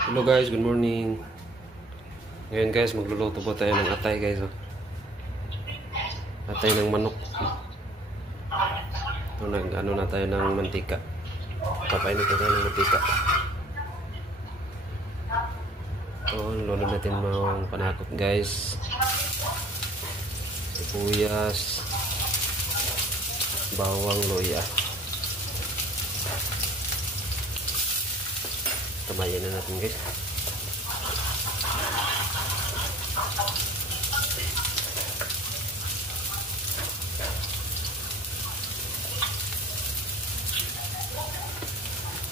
Hello guys, good morning. Ngayon guys, magluluto po tayo ng atay guys. Atay ng manok. Ano na tayo ng mantika. Papainit na tayo ng mantika. Lolo natin mga panakot guys. Sibuyas, bawang, luya. Tamayan na natin guys.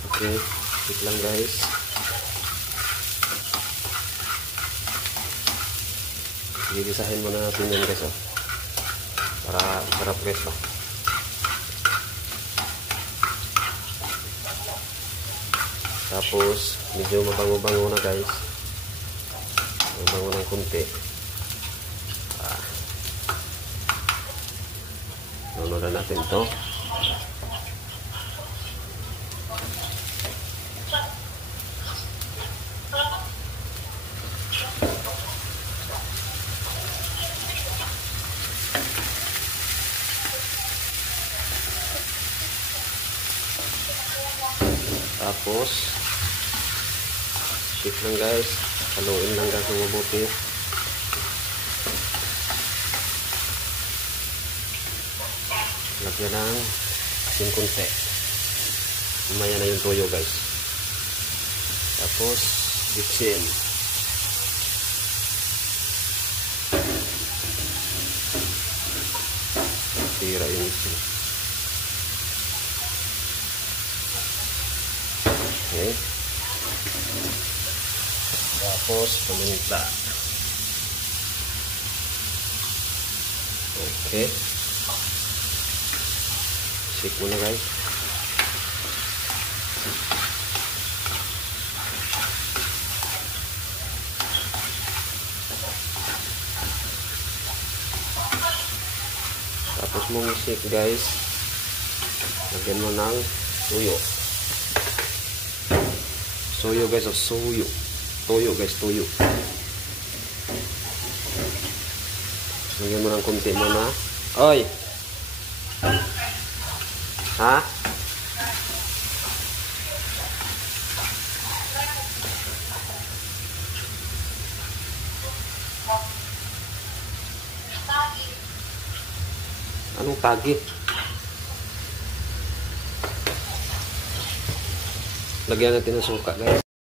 Okay, wait lang guys. Gigisahin muna natin yan guys para sarap guys Tapos medyo mabango-bango na guys. Mabango ng kunti. Nunulan natin to. Tapos shake lang guys, haluin lang guys ng mabuti. Lagyan ng asin konti. Mamaya na yung toyo guys. Tapos bitsin. Tira yung bitsin. Okay. Tapos paminta. Okay. Shake muna guys. Tapos mong shake guys. Lagyan mo ng tuyo. Soyo guys, soyo. Toyo guys, toyo. Lagyan mo ng konti muna. Oy! Ha? Anong tagi? Lagyan natin ng suka guys.